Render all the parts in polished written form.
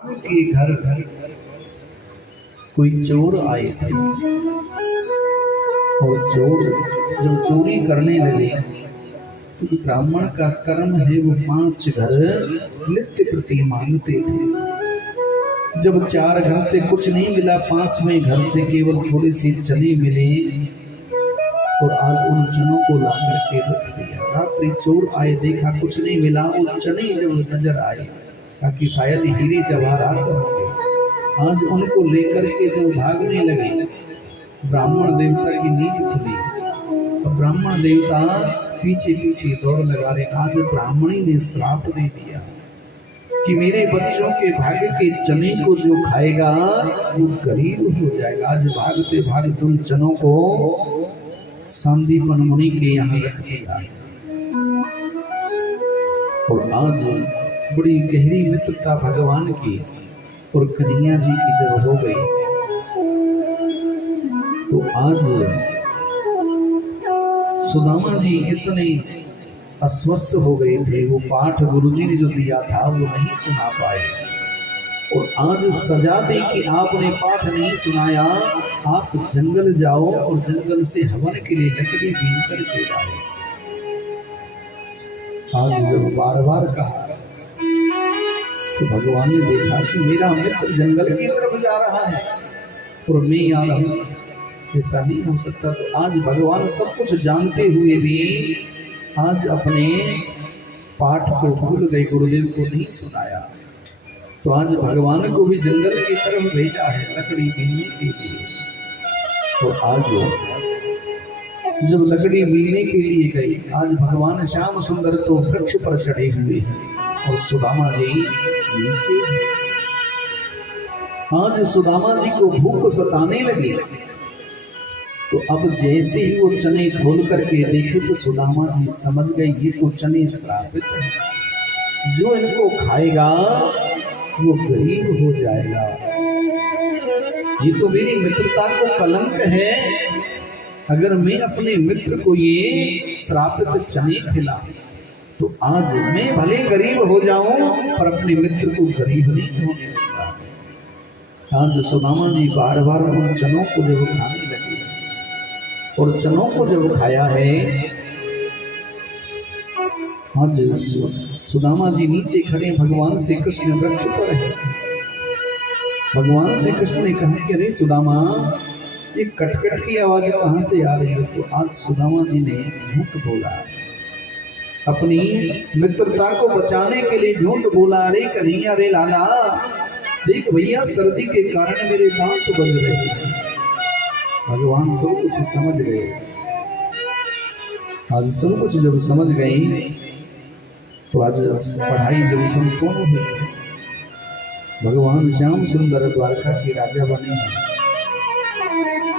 के घर कोई चोर आए थे और चोर जब चोरी करने लगे तो ब्राह्मण का कर्म है वो 5 घर नित्य प्रति मांगते थे। जब 4 घर से कुछ नहीं मिला, 5वें घर से केवल थोड़ी सी चने मिले और आज उन चनों को ला करके रख दिया। रात्रि चोर आए, देखा कुछ नहीं मिला, वो चने जब नजर आए ताकि शायद हीरे जवाहरात होंगे। आज उनको लेकर के जो भागने लगे, ब्राह्मण देवता की नींद खुली और ब्राह्मण देवता पीछे पीछे दौड़ लगा रहे। आज ब्राह्मणी ने श्राप दे दिया कि मेरे बच्चों के भाग्य के चने को जो खाएगा वो गरीब हो जाएगा। आज भागते भागते उन चनों को संदीपन मुनि के यहाँ रख दिया और आज बड़ी गहरी मित्रता भगवान की और कन्हैया जी की जब हो गई तो आज सुदामा जी इतने अस्वस्थ हो गए थे, वो पाठ गुरुजी ने जो दिया था वो नहीं सुना पाए और आज सजा दी कि आपने पाठ नहीं सुनाया, आप जंगल जाओ और जंगल से हवन के लिए लकड़ी बीन करके लाओ। आज जब बार बार कहा तो भगवान ने देखा कि मेरा मित्र जंगल की तरफ जा रहा है और मैं यहाँ रहूं, ऐसा नहीं हो सकता। तो आज भगवान सब कुछ जानते हुए भी आज अपने पाठ को भूल गए, गुरुदेव को नहीं सुनाया। तो आज भगवान को भी जंगल की तरफ भेजा है लकड़ी बीनने के लिए। तो आज जब लकड़ी बीनने के लिए गई, आज भगवान श्याम सुंदर तो वृक्ष पर चढ़े हुए हैं और सुदामा जी नीचे। आज सुदामा जी को भूख सताने लगी तो अब जैसे ही वो चने खोल करके देखे तो सुदामा जी समझ गए ये तो चने श्रापित हैं, जो इनको खाएगा वो गरीब हो जाएगा, ये तो मेरी मित्रता को कलंक है। अगर मैं अपने मित्र को ये श्रापित चने खिला तो आज मैं भले गरीब हो जाऊं पर अपने मित्र को गरीब नहीं होने देता। आज सुदामा जी बार बार उन चनों को जब खाने लगे और चनों को जब खाया है, आज सुदामा जी नीचे खड़े भगवान श्री कृष्ण वृक्ष पर है। भगवान श्री कृष्ण ने कहा कि अरे सुदामा ये कटकट की आवाज कहां से आ रही है? तो आज सुदामा जी ने झूठ बोला, अपनी मित्रता को बचाने के लिए झूठ बोला। अरे कन्हैया, अरे लाला देख भैया, सर्दी के कारण मेरे दांत बज रहे हैं। भगवान सब कुछ समझ गए। आज सब कुछ जब समझ गए तो आज पढ़ाई जब संपूर्ण हुई, भगवान श्याम सुंदर द्वारका के राजा बने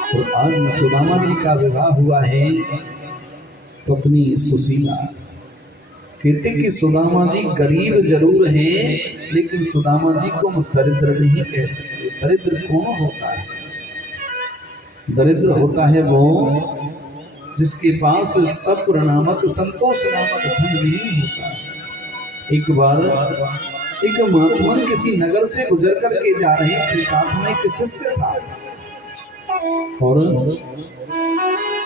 और आज सुदामा जी का विवाह हुआ है पत्नी सुशीला। कहते कि सुदामा जी गरीब जरूर हैं लेकिन सुदामा जी को हम दरिद्र नहीं कह सकते। दरिद्र कौन होता है? दरिद्र होता है वो जिसके पास सब्र नामक, संतोष नामक धन नहीं होता। एक बार एक महात्मा किसी नगर से गुजर करके जा रहे थे, साथ में एक शिष्य था और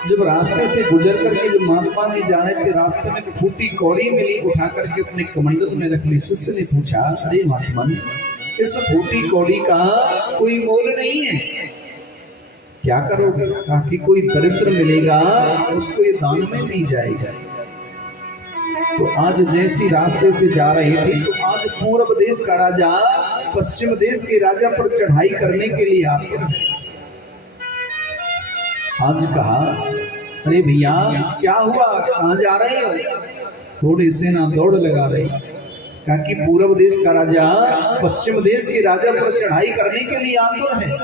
जब रास्ते से गुजर करके जब महात्मा जी जा रहे थे, रास्ते में एक फूटी कौड़ी मिली, उठा करके अपने कमंडल में रख ली। शिष्य ने पूछा, अरे महात्मा इस फूटी कौड़ी का कोई मोल नहीं है, क्या करोगे? कहा कि कोई दरिद्र मिलेगा उसको ये दान में दी जाएगा। तो आज जैसी रास्ते से जा रहे थे तो आज पूर्व देश का राजा पश्चिम देश के राजा पर चढ़ाई करने के लिए आते हैं। आज कहा, अरे भैया क्या हुआ, कहाँ जा रहे हो? थोड़ी सेना दौड़ लगा रही। कहा कि पूर्व देश का राजा पश्चिम देश के राजा पर चढ़ाई करने के लिए आतुर है।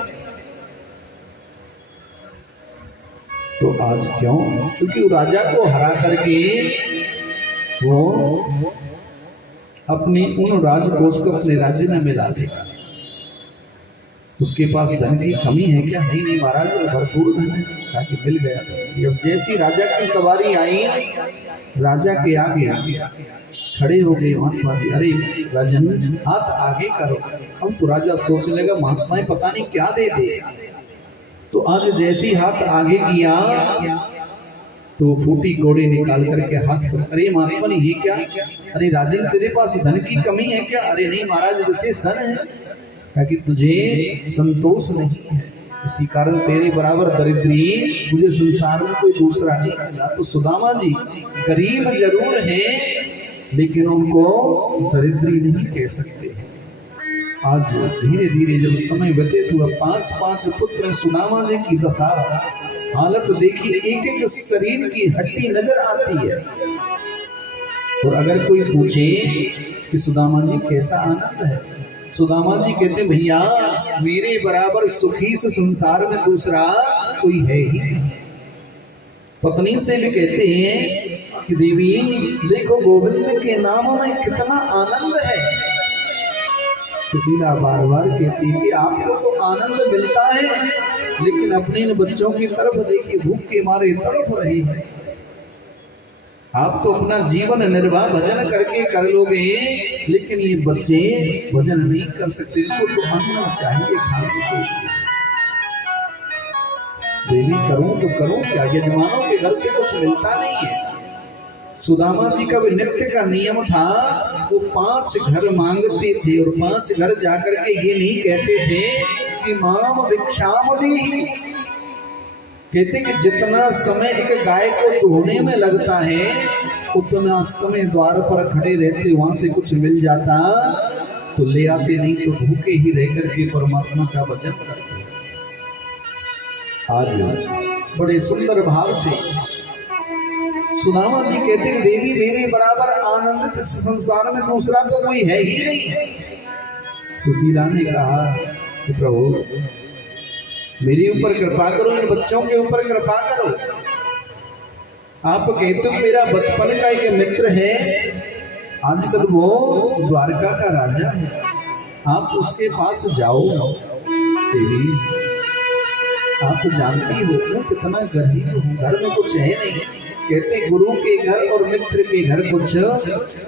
तो आज क्यों? क्योंकि राजा को हरा करके वो अपनी उन राजकोष को अपने राज्य में मिला देगा। उसके पास धन की कमी है क्या? नहीं महाराज, भरपूर धन है। ताकि मिल गया। जब जैसी राजा की सवारी आई, राजा के आगे खड़े हो गए महात्मा जी। अरे राजन, हाथ आगे करो। अब तो राजा सोचने लगा महात्माएं पता नहीं क्या दे दे। तो आज जैसी हाथ आगे किया तो फूटी कोड़ी निकाल करके हाथ पर, अरे महात्मा ने ये क्या? अरे राजन तेरे पास धन की कमी है क्या? अरे नहीं महाराज, विशेष धन है, ताकि तुझे संतोष नहीं है, इसी कारण तेरे बराबर दरिद्री मुझे संसार में कोई दूसरा नहीं मिला। तो सुदामा जी गरीब जरूर हैं, लेकिन उनको दरिद्री नहीं कह सकते। आज धीरे धीरे जब समय व्यतीत हुआ, 5-5 पुत्र सुदामा जी की दशा, हालत देखी, एक एक शरीर की हड्डी नजर आती है। और अगर कोई पूछे कि सुदामा जी कैसा आनंद है, सुदामा जी कहते भैया मेरे बराबर सुखी से संसार में दूसरा कोई है ही नहीं। पत्नी से भी कहते हैं कि देवी देखो गोविंद के नाम में कितना आनंद है। सुशीला बार बार कहती है कि आपको तो आनंद मिलता है, लेकिन अपने इन बच्चों की तरफ देखिए, भूख के मारे तड़प रहे हैं। आप तो अपना जीवन निर्वाह भजन करके कर लोगे, लेकिन ये बच्चे भजन नहीं कर सकते, इनको तो अन्न चाहिए खाने के लिए। देवी करूं तो करूं क्या, यजमानों के घर से कुछ मिलता नहीं है। सुदामा जी का भी नित्य का नियम था, वो 5 घर मांगते थे और 5 घर जाकर के ये नहीं कहते थे कि माम भिक्षाम दी। कहते कि जितना समय एक गाय को धोने में लगता है, उतना समय द्वार पर खड़े रहते वहां से कुछ मिल जाता तो ले आते, नहीं तो भूखे ही रह करके परमात्मा का भजन करते। आज बड़े सुंदर भाव से सुदामा जी कहते हैं देवी मेरे बराबर आनंदित संसार में दूसरा तो कोई है ही नहीं। सुशीला ने कहा कि प्रभु मेरे ऊपर कृपा करो, इन बच्चों के ऊपर कृपा करो। आप कहते हो मेरा बचपन का एक मित्र है, आजकल वो द्वारका का राजा है, आप उसके पास जाओ। देवी आप तो जानती हो मैं कितना गरीब हूँ, घर में कुछ है नहीं। कहते गुरु के घर और मित्र के घर कुछ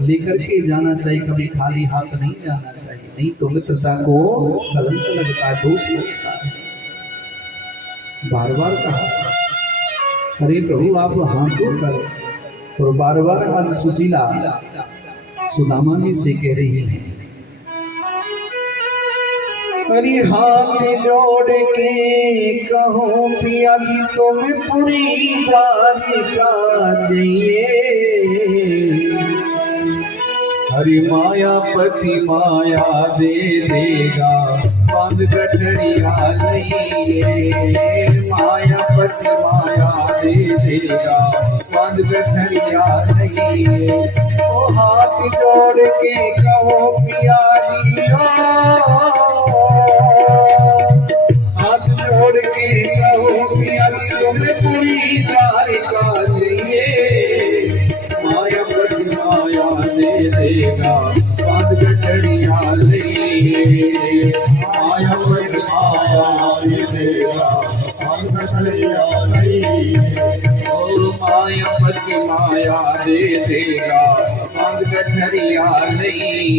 लेकर के जाना चाहिए, कभी खाली हाथ नहीं जाना चाहिए, नहीं तो मित्रता को कलंक लगता है, दोष लगता है। बार बार कहा अरे प्रभु आप हाथों करो, और बार बार आज सुशीला सुदामा जी से कह रही है अरे हाथ जोड़ के कहो पिया जी तुम्हें पूरी द्वारिका चाहिए। हरि मायापति माया दे देगा, बांध गठरिया नहीं। मायापति माया दे देगा, बांध गठरिया नहीं। ओ हाथ जोड़ के कहो पिया जी, हाथ जोड़ के कहो पिया जी तुम्हें पूरी द्वारिका चाहिए। मायापति माया दे देगा, बांध गठरिया नहीं। मायापति माया दे देगा, बांध गठरिया नहीं। ओ मायापति माया दे देगा, बांध गठरिया नहीं।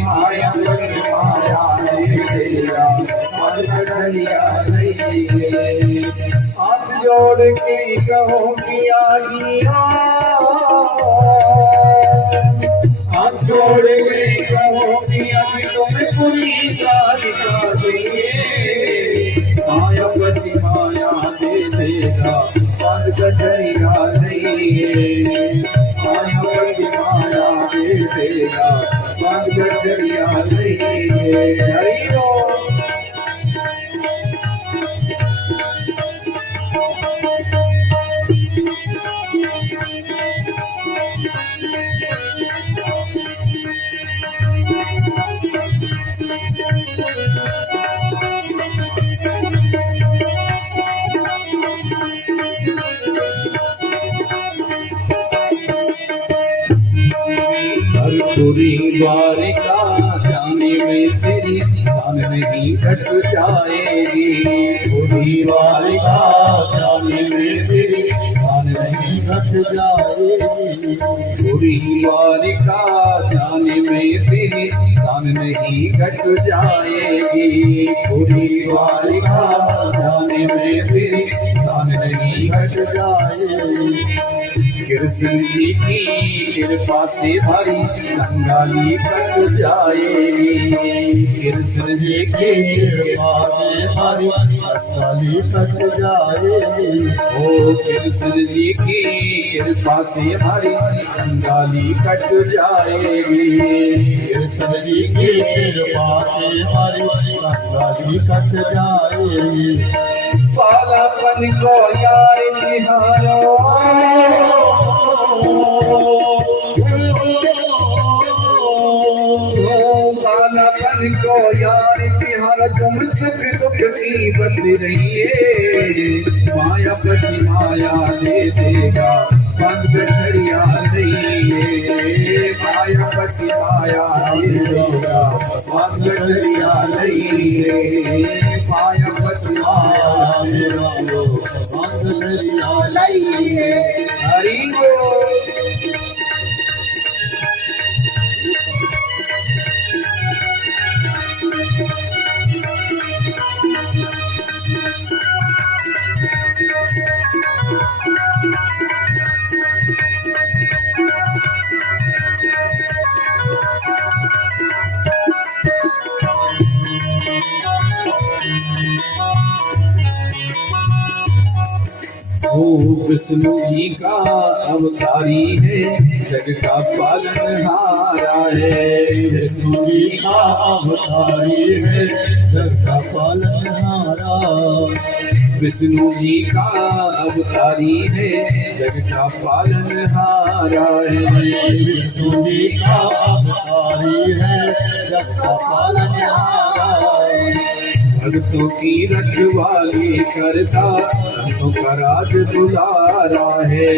मायापति माया दे देगा, बांध गठरिया नहीं। हाथ जोड़ के कहो पिया जी, हाथ जोड़ के कहो पिया जी तुम्हें पूरी द्वारिका चाहिए। मायापति माया दे देगा, बांध गठरिया नहीं। मायापति माया दे देगा, बांध गठरिया नहीं। हरि बोल। पूरी द्वारिका जाने में तेरी जान नहीं घट जाएगी। पूरी द्वारिका जाने में तेरी जान नहीं घट जाएगी। पूरी द्वारिका जाने में तेरी शान नहीं घट जाएगी। पूरी द्वारिका जाने में तेरी शान नहीं घट जाएगी। कृष्ण जी की कृपा से हरी कंगाली कट जाएगी। कृष्ण जी की कृपा से हरी कंगाली कट जाएगी। ओ कृष्ण जी की कृपा से हरी कंगाली कट जाएगी। कृष्ण जी की कृपा से हरी कंगाली कट जाएगी। बालापन को यार निहारो, बालापन को यार तिहारा तुम सुख दुख की बदली रहिए। माया पति माया दे देगा पग गठरिया नहीं। माया पति माया दे देगा पग गठरिया नहीं। माया पति माया दे देगा पग गठरिया नहीं। हरि बोल। वो विष्णु जी का अवतारी है, जग का पालनहारा है। विष्णु जी का अवतारी है, जग का पालनहारा। विष्णु जी का अवतारी है, जग का पालनहारा है। विष्णु जी का अवतारी है, जग का पालनहारा। भक्तों की रखवाली करता संतों का राज दुलारा है।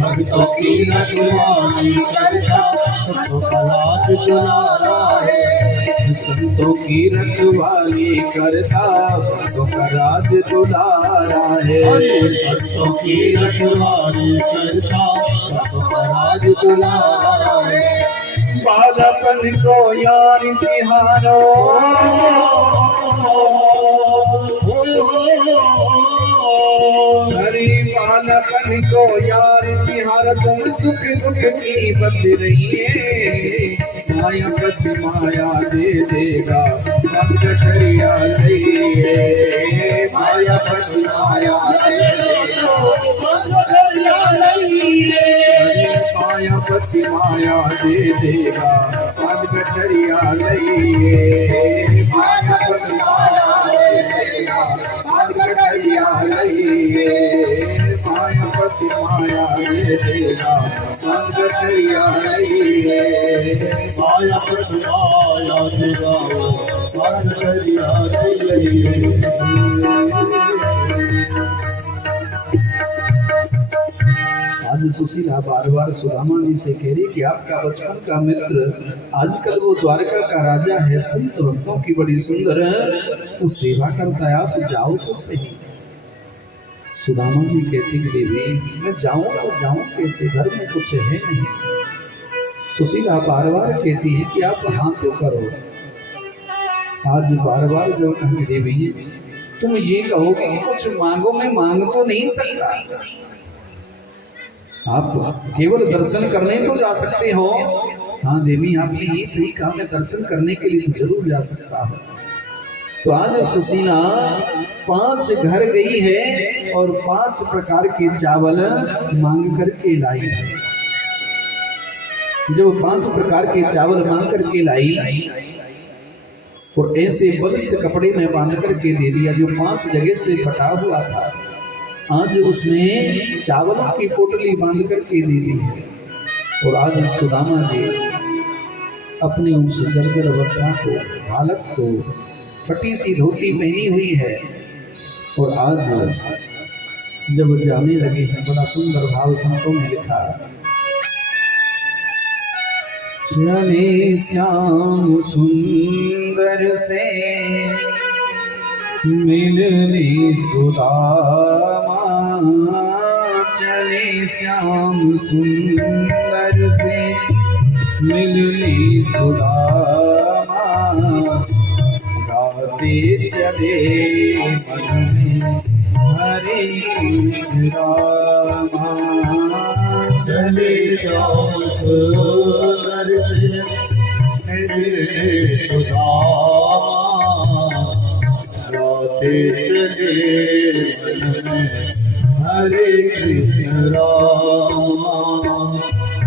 भक्तों की रखवाली करता संतों का राज दुलारा है। संतों की रखवाली करता भक्तों का राज दुलारा है। संतों की रखवाली करता संतों का राज दुलारा है। बालापन को यार तिहारो, हरि बालापन को यार तिहार तुम सुख दुख की बदली रहिए। माया पति माया दे देगा पग गठरिया नहीं। माया पति माया दे देगा पग गठरिया नहीं। माया पति माया दे देगा पग गठरिया नहीं। माया पति माया दे देगा पग गठरिया नहीं। माया पति माया दे देगा पग गठरिया नहीं। माया पति माया देगा पग गठरिया नहीं। आज सुशीला बार बार सुदामा जी से कह रही कि आपका बचपन का मित्र आजकल वो द्वारका का राजा है, संत भक्तों की बड़ी सुंदर वो सेवा करता है, आप जाओ तो सही। सुदामा जी कहती कि देवी मैं जाऊं तो जाऊं कैसे, घर में कुछ है नहीं। सुशीला बार बार कहती है कि आप हाँ तो करो। आज बार बार जब कहेंगे देवी तुम ये कहो कि कुछ मांगो, मैं मांग तो नहीं सकता। आप केवल दर्शन करने तो जा सकते हो। हाँ देवी आपने ये सही कहा, मैं दर्शन करने के लिए जरूर जा सकता हूँ। तो आज सुशीला 5 घर गई है और 5 प्रकार के चावल मांग करके लाई है। जब 5 प्रकार के चावल मांग करके लाई और ऐसे बलिष्ठ कपड़े में बांध करके दे दिया जो 5 जगह से फटा हुआ था। आज उसने चावलों की पोटली बांध करके दे दी है। और आज सुदामा जी अपनी उस जर्जर अवस्था को, बालक को फटी सी धोती पहनी हुई है और आज जब जाने लगे हैं बड़ा सुंदर भाव संतों ने लिखा। चले श्याम सुंदर से मिलने सुदामा, चले श्याम सुंदर से मिलने सुदामा गाते चले मन में हरे कृष्ण रामा चले श्याम सुंदर से मिलने सुदामा गाते चले मन में हरे कृष्ण रामा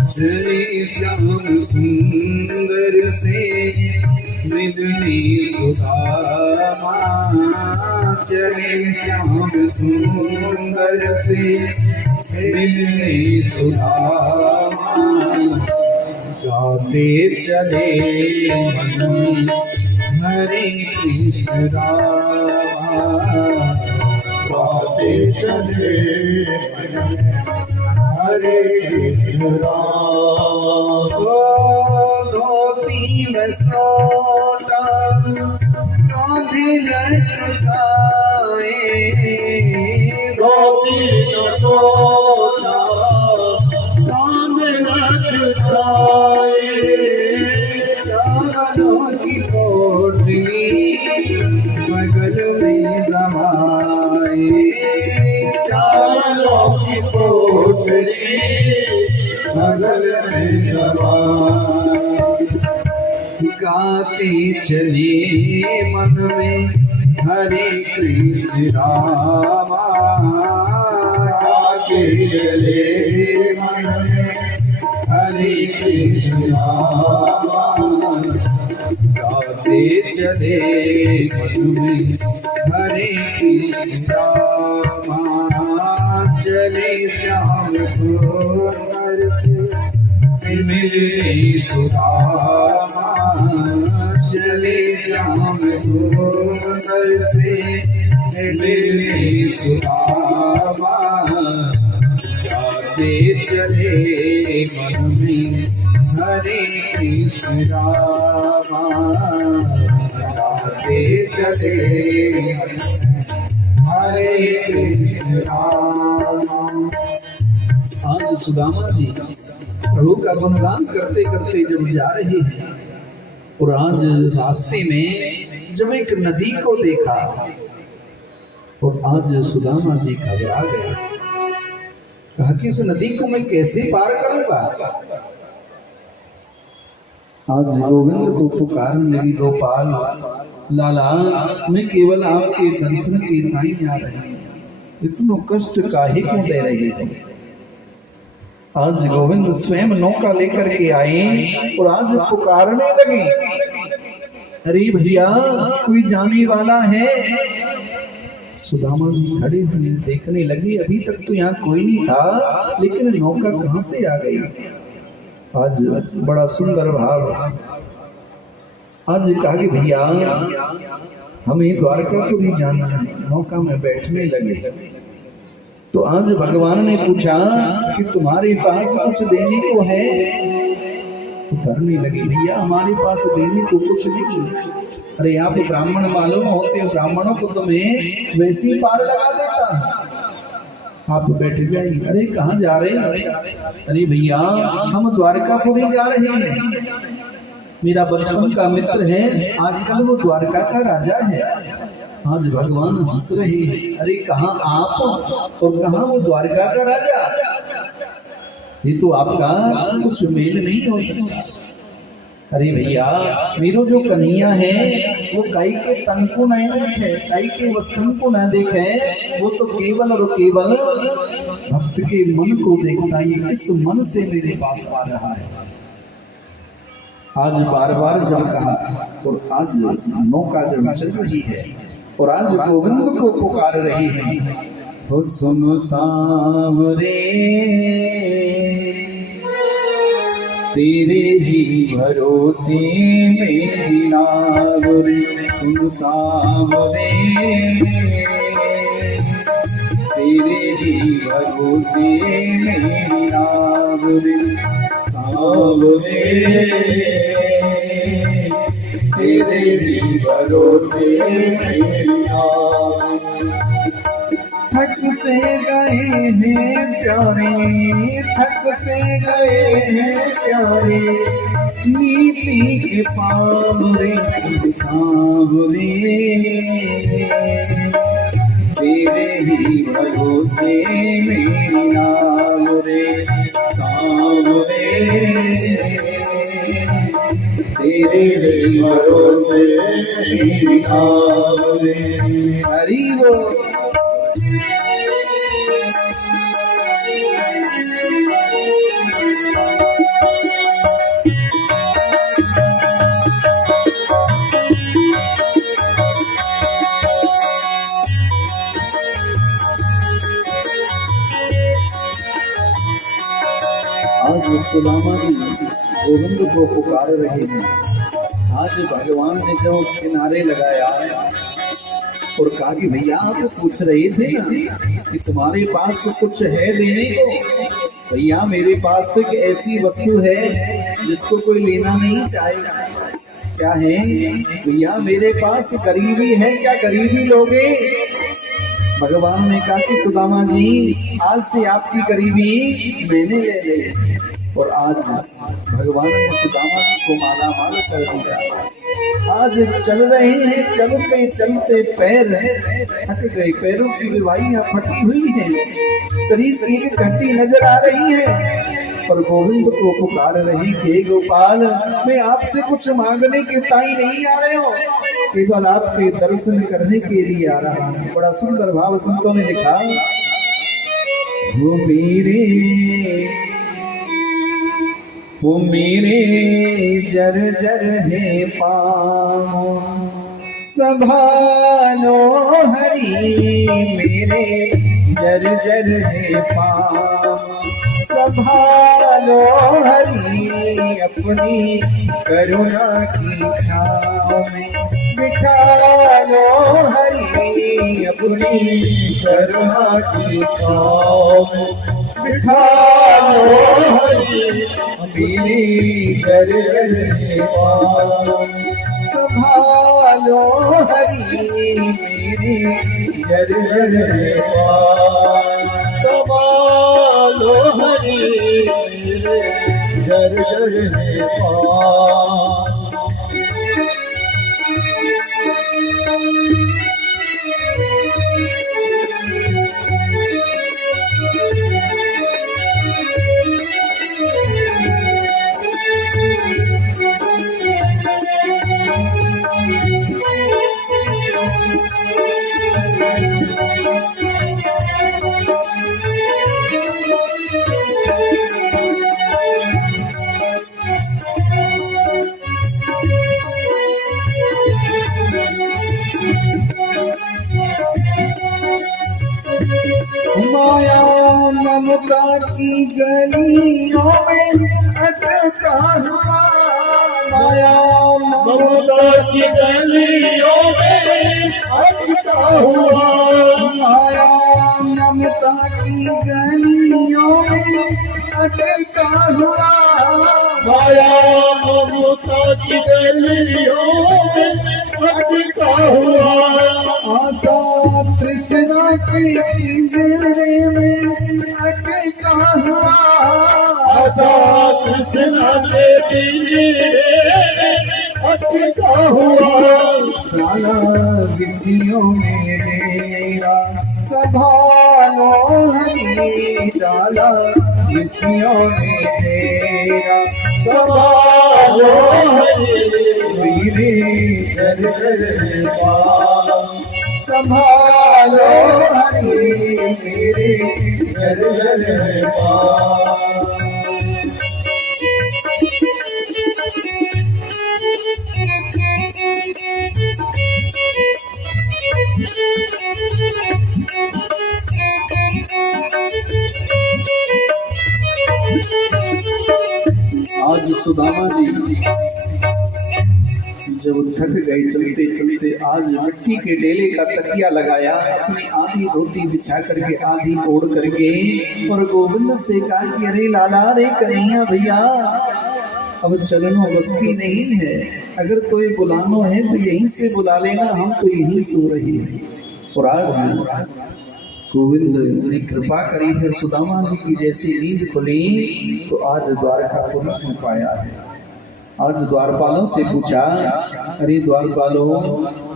चले श्याम सुंदर से मिलने सुदामा चले श्याम सुंदर से मिलने सुदामा गाते चले मन में हरे कृष्ण रामा गाते चले हरे कृष्ण रामा धोती में सोता कांधे लटकाए धोती न सोता कांध लटकाए चारों की पोटली बगल में दबाए चारों की पोटली बगल में दबाए गाते चले मन में हरे कृष्ण रामा गाते चले मन में हरे कृष्ण रामा गाते चले मन में हरे कृष्ण रामा चले श्याम सुंदर से मिलने सुदामा चले श्याम सुंदर से मिलने सुदामा गाते चले मन में हरे कृष्ण रामा गाते चले हरे कृष्ण रामा। आज सुदामा जी प्रभु का गुणगान करते करते जब जा रहे हैं और आज रास्ते में जब एक नदी को देखा और आज सुदामा जी घबरा गया, कहा कि इस नदी को मैं कैसे पार करूंगा। आज गोविंद को पुकार मेरी गोपाल लाला, मैं केवल आपके दर्शन के ताई आ रही हूं, इतना कष्ट काहे क्यों दे रही हो। आज गोविंद स्वयं नौका लेकर के आए और आज पुकारने लगे, अरे भैया कोई जाने वाला है। सुदामा जी खड़े हुए देखने लगे, अभी तक तो यहाँ कोई नहीं था, लेकिन नौका कहाँ से आ गई। आज बड़ा सुंदर भाव। आज कहा कि भैया हमें द्वारका को भी जाना है। नौका में बैठने लगे तो आज भगवान ने पूछा कि तुम्हारे पास कुछ देने को है। उतरने लगे, भैया हमारे पास देने को कुछ नहीं। अरे आप ब्राह्मण मालूम होते हो, ब्राह्मणों को तुम्हें वैसे ही पार लगा देता, आप बैठ जाइए। अरे कहाँ जा रहे हैं। अरे भैया हम द्वारकापुरी जा रहे हैं, मेरा बचपन का मित्र है, आजकल वो द्वारका का राजा है। आज भगवान हंस रहे हैं, अरे कहाँ आप और कहाँ वो द्वारका का राजा, ये तो आपका कुछ मेल नहीं हो सकता। अरे भैया मेरो जो कन्हैया है वो काई के तन को नहीं देखे, काई के वस्त्र को न देखे, वो तो केवल और केवल भक्त के मन को देखता, ये किस मन से मेरे पास आ रहा है। आज बार बार जब कहा और आज नौका जब चल रही है और आज गोविंद को पुकार रही है, हो सुन सांवरे तेरे ही भरोसे मेरी नाव रे, सुन सांवरे तेरे ही भरोसे मेरी नाव रे, सांवरे तेरे ही भरोसे मेरी नाव। थक से गए हैं प्यारे, थक से गए हैं प्यारे, नीति के पावरे सांवरे, तेरे ही भरोसे मेरी आवरे सांवरे, तेरे ही भरोसे मेरी आवरे। हरि बोल। आज सुदामा जी गोविंद को पुकार रहे हैं। आज भगवान ने जो किनारे लगाया और कहा कि भैया आप पूछ रहे थे ना कि तुम्हारे पास कुछ है देने को। भैया मेरे पास तो एक ऐसी वस्तु है जिसको कोई लेना नहीं चाहेगा। क्या है भैया? मेरे पास गरीबी है, क्या गरीबी लोगे? भगवान ने कहा कि सुदामा जी आज से आपकी गरीबी मैंने ले ली। और आज भगवान ने सुदामा जी को माला माल कर दिया। आज चल रहे हैं, चलते चलते पैर थक गए, पैरों की विवाहियां फटी हुई है, शरीर की घंटी नजर आ रही है, पर गोविंद को पुकार रही कि गोपाल मैं आपसे कुछ मांगने के ताई नहीं आ रहे हो, केवल आपके दर्शन करने के लिए आ रहा हूं। बड़ा सुंदर भाव संतों ने लिखा, वो मेरे जर जर है पाँव संभालो हरि, मेरे जर जर है पाँव संभालो हरि, अपनी करुणा की छाँव में बिठा लो हरि, अपनी करुणा की छाँव में बिठा लो हरि, मेरी जर जर है पाँव संभालो हरि, मेरी जर जर है पाँव संभालो हरि, मेरे जर जर है पाँव। माया ममता की गलियों में अटका हुआ, माया ममता की गलियों में अटका हुआ, माया ममता की गलियों में अटका हुआ, माया ममता की गलियों में अटका हुआ, आशा तृष्णा की पिंजरे में अटका हुआ, आशा तृष्णा के पिंजरे में अटका हुआ, काला विधियों में मेरा संभालो हरि, काला विधियों में मेरा संभालो हरि, मेरे जर जर पाँव संभालो हरि, मेरे जर जर पाँव। आज सुदामा जी जब थक गए चलते चलते, आज मिट्टी के डेले का तकिया लगाया, अपनी आधी धोती बिछा करके आधी ओढ़ करके, और गोविंद से कहा कि अरे लाला रे कन्हैया भैया अब चलनो बस की नहीं है, अगर कोई बुलानो है तो यहीं से बुला लेना, हम तो यहीं सो रहे हैं। और आज गोविंद ने कृपा करी है सुदामा जी की जैसी नींद खुली तो आज द्वारकापुर में पाया है। आज द्वारपालों से पूछा, अरे द्वारपालों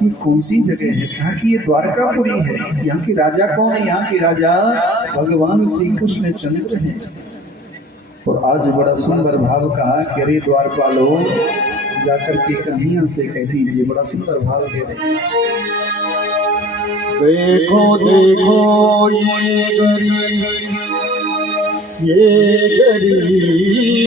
ये कौन सी जगह है? कहा कि ये द्वारकापुरी है। यहाँ के राजा कौन है? यहाँ के राजा भगवान श्री कृष्ण चंद्र हैं। और आज बड़ा सुंदर भाव कहा कि अरे द्वारपालों जाकर के कन्हैया से कह दीजिए। बड़ा सुंदर भाव कह रहे, देखो देखो ये गरीब